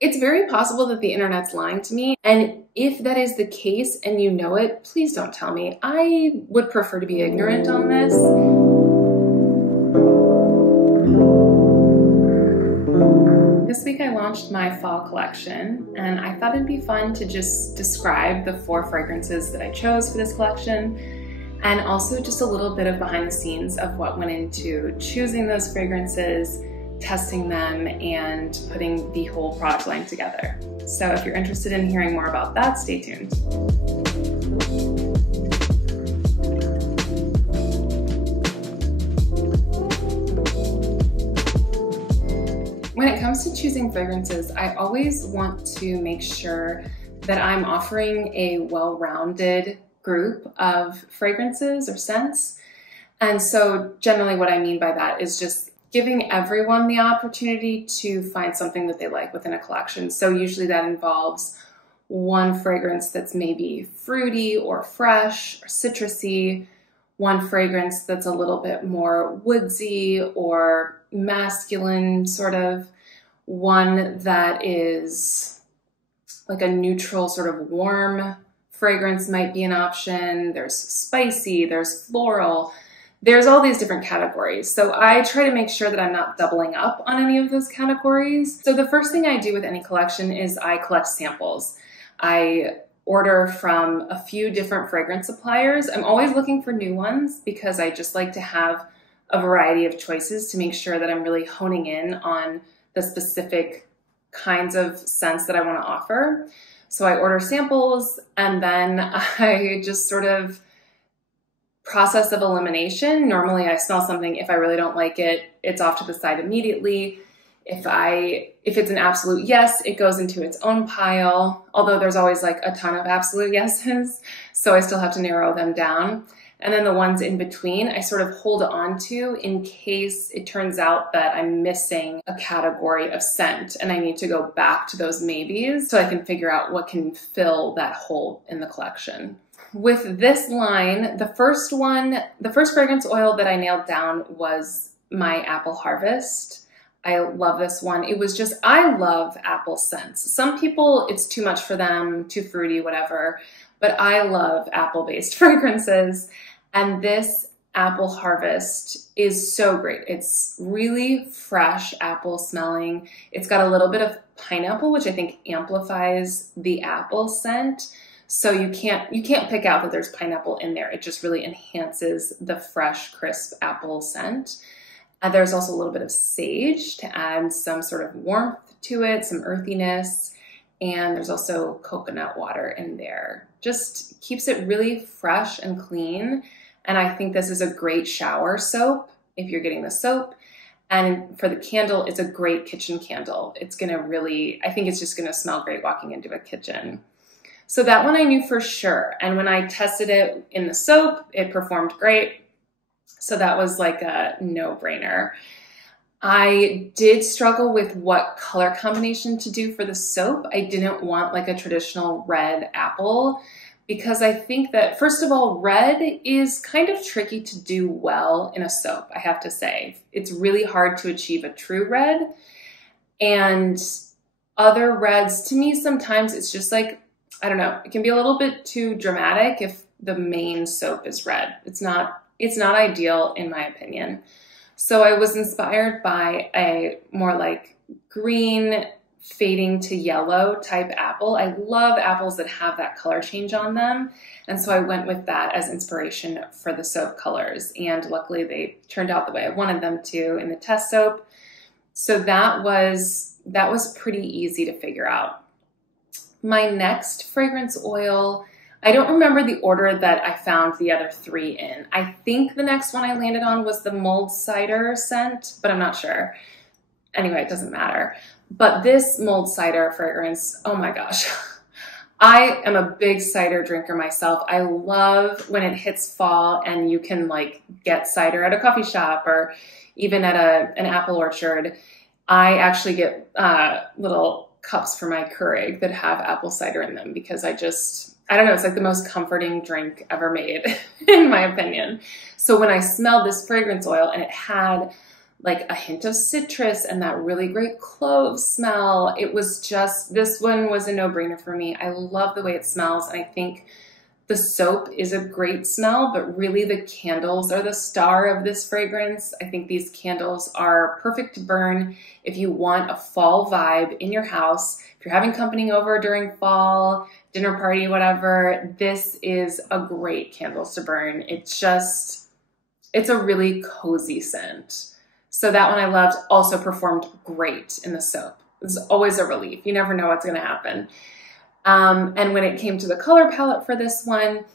It's very possible that the internet's lying to me, and if that is the case and you know it, please don't tell me. I would prefer to be ignorant on this. This week I launched my fall collection, and I thought it'd be fun to just describe the 4 fragrances that I chose for this collection, and also just a little bit of behind the scenes of what went into choosing those fragrances, testing them, and putting the whole product line together. So if you're interested in hearing more about that, stay tuned. When it comes to choosing fragrances, I always want to make sure that I'm offering a well-rounded group of fragrances or scents. And so generally what I mean by that is just giving everyone the opportunity to find something that they like within a collection. So usually that involves one fragrance that's maybe fruity or fresh or citrusy, one fragrance that's a little bit more woodsy or masculine sort of, one that is like a neutral sort of warm fragrance might be an option. There's spicy, there's floral. There's all these different categories. So I try to make sure that I'm not doubling up on any of those categories. So the first thing I do with any collection is I collect samples. I order from a few different fragrance suppliers. I'm always looking for new ones because I just like to have a variety of choices to make sure that I'm really honing in on the specific kinds of scents that I want to offer. So I order samples, and then I just sort of process of elimination. Normally I smell something, if I really don't like it, it's off to the side immediately. If it's an absolute yes, it goes into its own pile, although there's always like a ton of absolute yeses, so I still have to narrow them down. And then the ones in between, I sort of hold on to in case it turns out that I'm missing a category of scent and I need to go back to those maybes so I can figure out what can fill that hole in the collection. With this line, the first fragrance oil that I nailed down was my Apple Harvest. I love this one. It was just, I love apple scents. Some people, it's too much for them, too fruity, whatever, but I love apple-based fragrances. And this Apple Harvest is so great. It's really fresh apple smelling. It's got a little bit of pineapple, which I think amplifies the apple scent. So you can't pick out that there's pineapple in there. It just really enhances the fresh, crisp apple scent. There's also a little bit of sage to add some sort of warmth to it, some earthiness. And there's also coconut water in there. Just keeps it really fresh and clean. And I think this is a great shower soap if you're getting the soap. And for the candle, it's a great kitchen candle. It's gonna really, I think it's just gonna smell great walking into a kitchen. So that one I knew for sure. And when I tested it in the soap, it performed great. So that was like a no-brainer. I did struggle with what color combination to do for the soap. I didn't want like a traditional red apple because I think that, first of all, red is kind of tricky to do well in a soap, I have to say. It's really hard to achieve a true red. And other reds, to me, sometimes it's just like, I don't know, it can be a little bit too dramatic if the main soap is red. It's not ideal in my opinion. So I was inspired by a more like green fading to yellow type apple. I love apples that have that color change on them. And so I went with that as inspiration for the soap colors. And luckily they turned out the way I wanted them to in the test soap. So that was pretty easy to figure out. My next fragrance oil, I don't remember the order that I found the other 3 in. I think the next one I landed on was the mulled cider scent, but I'm not sure. Anyway, it doesn't matter. But this mulled cider fragrance, oh my gosh. I am a big cider drinker myself. I love when it hits fall and you can like get cider at a coffee shop or even at an apple orchard. I actually get little cups for my Keurig that have apple cider in them because I don't know, it's like the most comforting drink ever made, in my opinion. So when I smelled this fragrance oil and it had like a hint of citrus and that really great clove smell. It was just, this one was a no-brainer for me. I love the way it smells, and I think the soap is a great smell, but really the candles are the star of this fragrance. I think these candles are perfect to burn if you want a fall vibe in your house. If you're having company over during fall, dinner party, whatever, this is a great candles to burn. It's a really cozy scent. So that one I loved, also performed great in the soap. It's always a relief. You never know what's gonna happen. And when it came to the color palette for this one,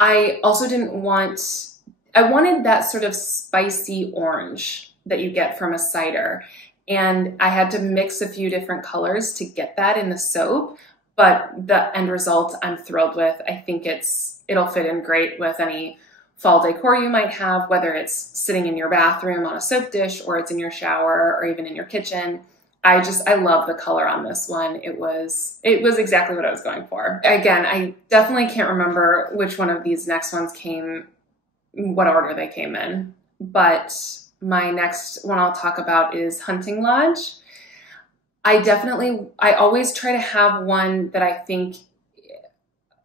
I also I wanted that sort of spicy orange that you get from a cider. And I had to mix a few different colors to get that in the soap, but the end result I'm thrilled with. I think it'll fit in great with any fall decor you might have, whether it's sitting in your bathroom on a soap dish or it's in your shower or even in your kitchen. I love the color on this one. It was exactly what I was going for. Again, I definitely can't remember which one of these next ones what order they came in, but my next one I'll talk about is Hunting Lodge. I always try to have one that I think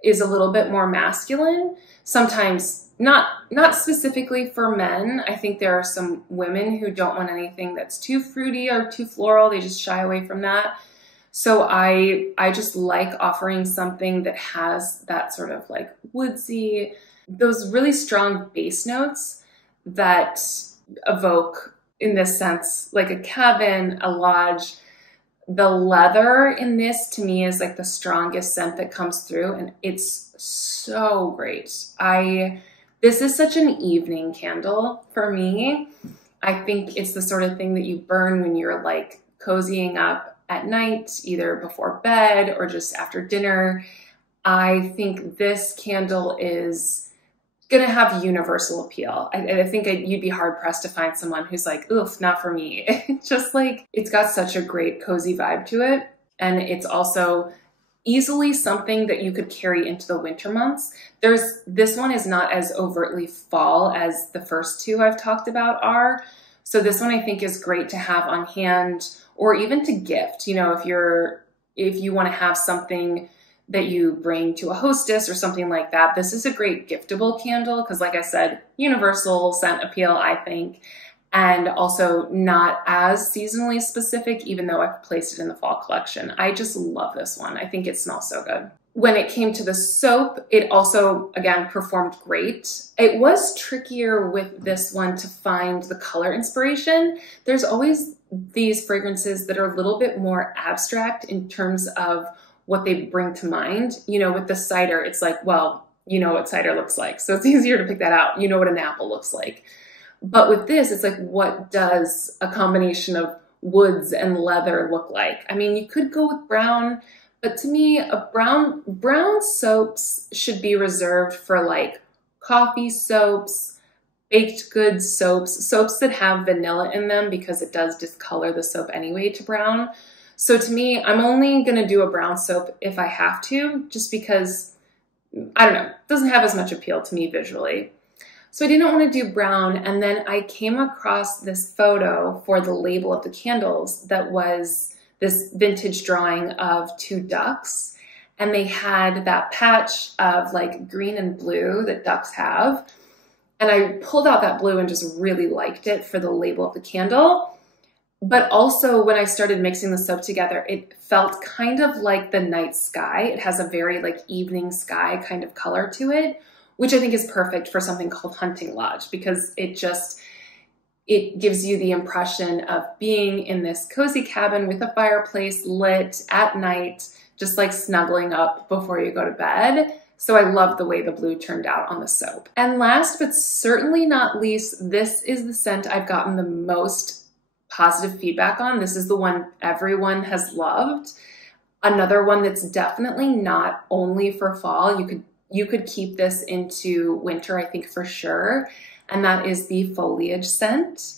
is a little bit more masculine. Sometimes not specifically for men. I think there are some women who don't want anything that's too fruity or too floral. They just shy away from that. So I just like offering something that has that sort of like woodsy, those really strong bass notes that evoke, in this sense, like a cabin, a lodge. The leather in this, to me, is like the strongest scent that comes through, and it's so great. This is such an evening candle for me. I think it's the sort of thing that you burn when you're like cozying up at night, either before bed or just after dinner. I think this candle is gonna have universal appeal. I think you'd be hard pressed to find someone who's like, oof, not for me. It's just like, it's got such a great cozy vibe to it. And it's also easily something that you could carry into the winter months. This one is not as overtly fall as the first two I've talked about are. So this one I think is great to have on hand or even to gift. You know, if you want to have something that you bring to a hostess or something like that, this is a great giftable candle because, like I said, universal scent appeal, I think, and also not as seasonally specific, even though I've placed it in the fall collection. I just love this one. I think it smells so good. When it came to the soap, it also, again, performed great. It was trickier with this one to find the color inspiration. There's always these fragrances that are a little bit more abstract in terms of what they bring to mind. You know, with the cider, it's like, well, you know what cider looks like, so it's easier to pick that out. You know what an apple looks like. But with this, it's like, what does a combination of woods and leather look like? I mean, you could go with brown, but to me, brown soaps should be reserved for like coffee soaps, baked goods soaps, soaps that have vanilla in them, because it does discolor the soap anyway to brown. So to me, I'm only going to do a brown soap if I have to, just because, I don't know, it doesn't have as much appeal to me visually. So I didn't want to do brown, and then I came across this photo for the label of the candles that was this vintage drawing of two ducks, and they had that patch of like green and blue that ducks have, and I pulled out that blue and just really liked it for the label of the candle. But also when I started mixing the soap together, it felt kind of like the night sky. It has a very like evening sky kind of color to it, which I think is perfect for something called Hunting Lodge, because it gives you the impression of being in this cozy cabin with a fireplace lit at night, just like snuggling up before you go to bed. So I love the way the blue turned out on the soap. And last but certainly not least, this is the scent I've gotten the most positive feedback on. This is the one everyone has loved. Another one that's definitely not only for fall. You could keep this into winter, I think, for sure. And that is the foliage scent.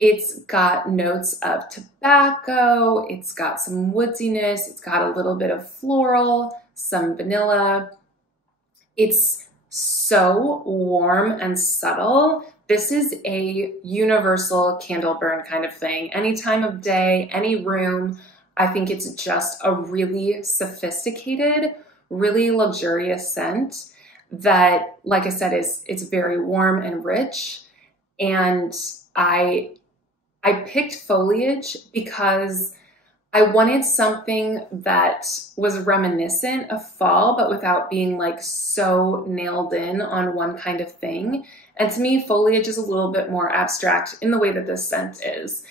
It's got notes of tobacco. It's got some woodsiness. It's got a little bit of floral, some vanilla. It's so warm and subtle, this is a universal candle burn kind of thing. Any time of day, any room. I think it's just a really sophisticated, really luxurious scent that, like I said, it's very warm and rich. And I picked foliage because I wanted something that was reminiscent of fall, but without being like so nailed in on one kind of thing. And to me, foliage is a little bit more abstract in the way that this scent is.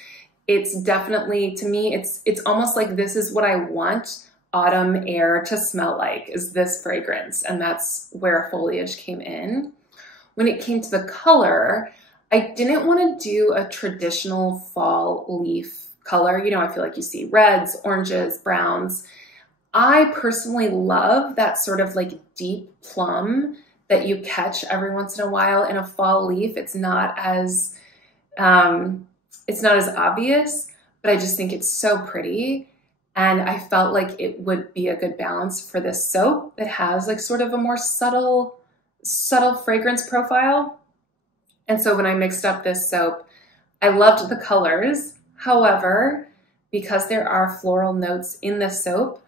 It's definitely, to me, it's almost like this is what I want autumn air to smell like, is this fragrance. And that's where foliage came in. When it came to the color, I didn't want to do a traditional fall leaf color. You know, I feel like you see reds, oranges, browns. I personally love that sort of like deep plum that you catch every once in a while in a fall leaf. It's not as obvious, but I just think it's so pretty. And I felt like it would be a good balance for this soap that has like sort of a more subtle fragrance profile. And so when I mixed up this soap, I loved the colors. However, because there are floral notes in the soap,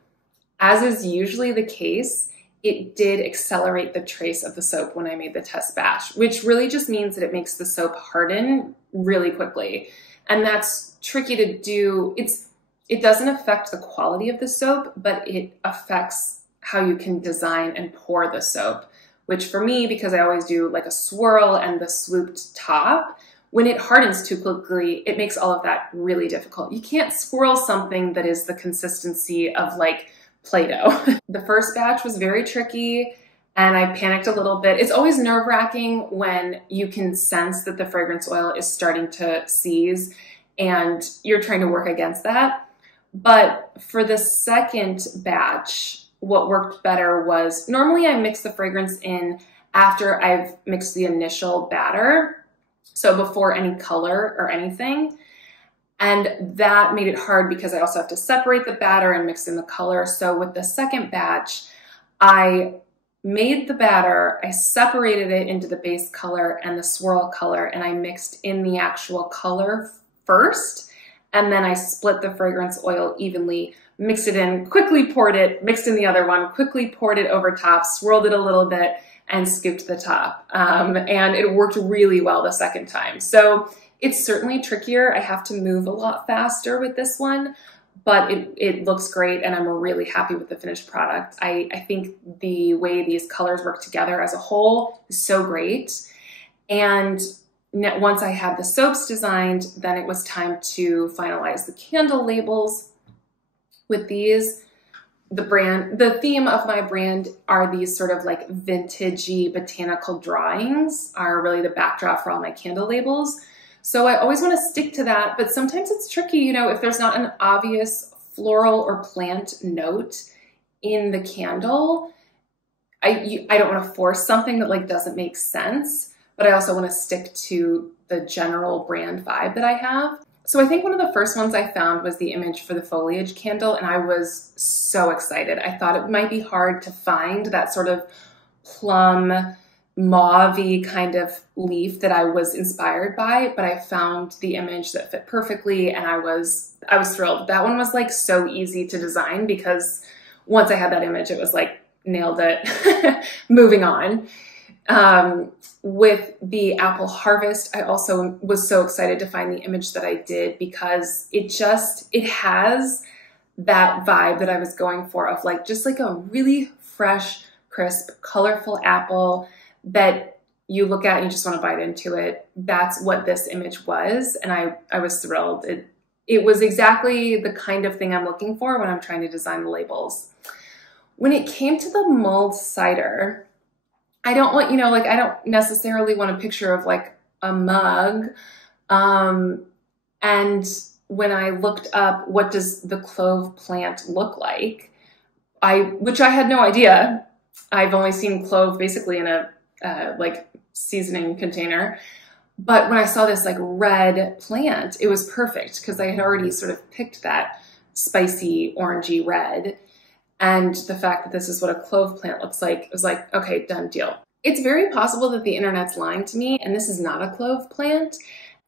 as is usually the case, it did accelerate the trace of the soap when I made the test batch, which really just means that it makes the soap harden really quickly. And that's tricky to do. It doesn't affect the quality of the soap, but it affects how you can design and pour the soap, which for me, because I always do like a swirl and the swooped top, when it hardens too quickly, it makes all of that really difficult. You can't swirl something that is the consistency of like Play-Doh. The first batch was very tricky and I panicked a little bit. It's always nerve-wracking when you can sense that the fragrance oil is starting to seize and you're trying to work against that. But for the second batch, what worked better was, normally I mix the fragrance in after I've mixed the initial batter, so before any color or anything. And that made it hard because I also have to separate the batter and mix in the color. So with the second batch, I made the batter, I separated it into the base color and the swirl color, and I mixed in the actual color first. And then I split the fragrance oil evenly, mixed it in, quickly poured it, mixed in the other one, quickly poured it over top, swirled it a little bit, and scooped the top. And it worked really well the second time. So it's certainly trickier. I have to move a lot faster with this one, but it looks great and I'm really happy with the finished product. I think the way these colors work together as a whole is so great. And once I had the soaps designed, then it was time to finalize the candle labels. With these, the theme of my brand are these sort of like vintagey botanical drawings are really the backdrop for all my candle labels. So I always want to stick to that, but sometimes it's tricky, you know, if there's not an obvious floral or plant note in the candle, I don't want to force something that like doesn't make sense, but I also want to stick to the general brand vibe that I have. So I think one of the first ones I found was the image for the foliage candle, and I was so excited. I thought it might be hard to find that sort of plum, mauve-y kind of leaf that I was inspired by, but I found the image that fit perfectly, and I was thrilled. That one was like so easy to design because once I had that image, it was like nailed it. Moving on. With the apple harvest, I also was so excited to find the image that I did because it has that vibe that I was going for of like, just like a really fresh, crisp, colorful apple that you look at and you just want to bite into it. That's what this image was. And I was thrilled. It was exactly the kind of thing I'm looking for when I'm trying to design the labels. When it came to the mulled cider, I don't want, I don't necessarily want a picture of like a mug. And when I looked up what does the clove plant look like, which I had no idea. I've only seen clove basically in a like seasoning container. But when I saw this like red plant, it was perfect because I had already sort of picked that spicy orangey red. And the fact that this is what a clove plant looks like, it was like, okay, done deal. It's very possible that the internet's lying to me and this is not a clove plant.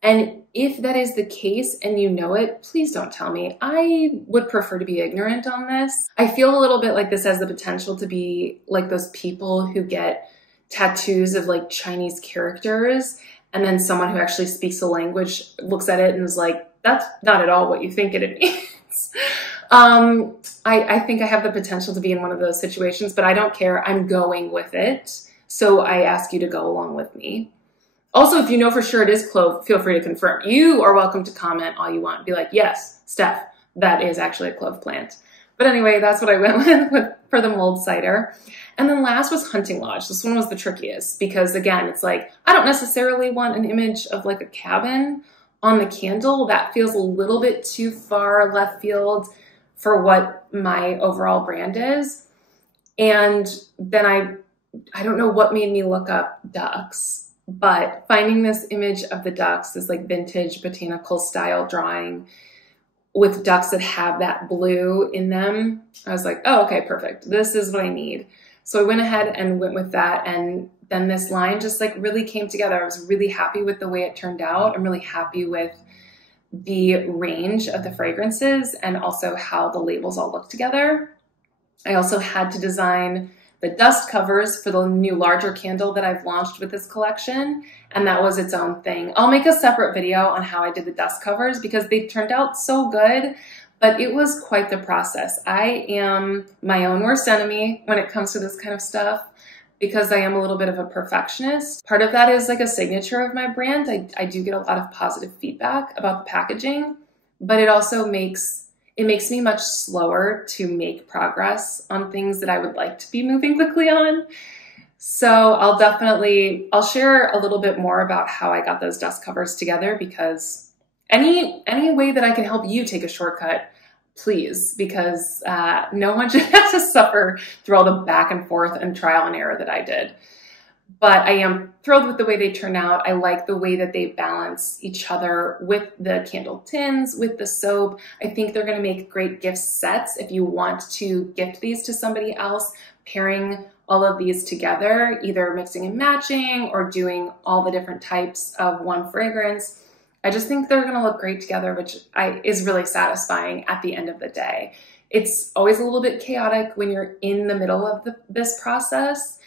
And if that is the case and you know it, please don't tell me. I would prefer to be ignorant on this. I feel a little bit like this has the potential to be like those people who get tattoos of like Chinese characters, and then someone who actually speaks the language looks at it and is like, that's not at all what you think it means. I think I have the potential to be in one of those situations, but I don't care. I'm going with it. So I ask you to go along with me. Also, if you know for sure it is clove, feel free to confirm. You are welcome to comment all you want. Be like, yes, Steph, that is actually a clove plant. But anyway, that's what I went with for the mold cider. And then last was Hunting Lodge. This one was the trickiest because, again, it's like, I don't necessarily want an image of like a cabin on the candle. That feels a little bit too far left field for what my overall brand is. And then I don't know what made me look up ducks, but finding this image of the ducks, this like vintage botanical style drawing with ducks that have that blue in them, I was like, oh, okay, perfect. This is what I need. So I went ahead and went with that. And then this line just like really came together. I was really happy with the way it turned out. I'm really happy with the range of the fragrances and also how the labels all look together. I also had to design the dust covers for the new larger candle that I've launched with this collection, and that was its own thing. I'll make a separate video on how I did the dust covers because they turned out so good, but it was quite the process. I am my own worst enemy when it comes to this kind of stuff because I am a little bit of a perfectionist. Part of that is like a signature of my brand. I do get a lot of positive feedback about the packaging, but it also makes me much slower to make progress on things that I would like to be moving quickly on. So I'll share a little bit more about how I got those dust covers together, because any way that I can help you take a shortcut, please, because no one should have to suffer through all the back and forth and trial and error that I did. But I am thrilled with the way they turn out. I like the way that they balance each other with the candle tins, with the soap. I think they're going to make great gift sets if you want to gift these to somebody else, pairing all of these together, either mixing and matching or doing all the different types of one fragrance. I just think they're going to look great together, which is really satisfying at the end of the day. It's always a little bit chaotic when you're in the middle of this process.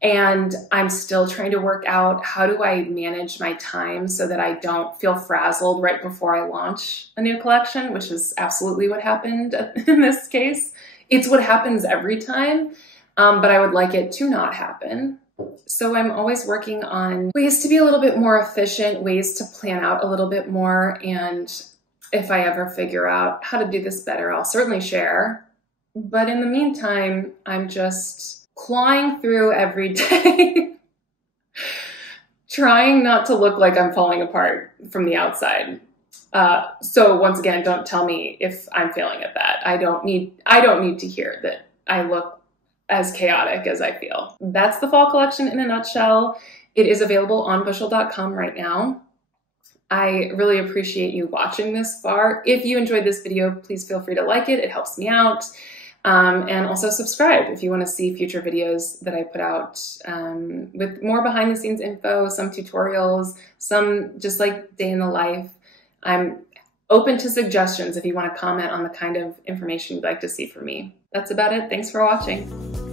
And I'm still trying to work out how do I manage my time so that I don't feel frazzled right before I launch a new collection, which is absolutely what happened in this case. It's what happens every time, but I would like it to not happen. So I'm always working on ways to be a little bit more efficient, ways to plan out a little bit more. And if I ever figure out how to do this better, I'll certainly share. But in the meantime, I'm just clawing through every day, trying not to look like I'm falling apart from the outside. So once again, don't tell me if I'm failing at that. I don't need to hear that I look as chaotic as I feel. That's the fall collection in a nutshell. It is available on Bushyl.com right now. I really appreciate you watching this far. If you enjoyed this video, please feel free to like it. It helps me out. And also subscribe if you want to see future videos that I put out with more behind the scenes info, some tutorials, some just like day in the life. I'm open to suggestions if you want to comment on the kind of information you'd like to see from me. That's about it. Thanks for watching.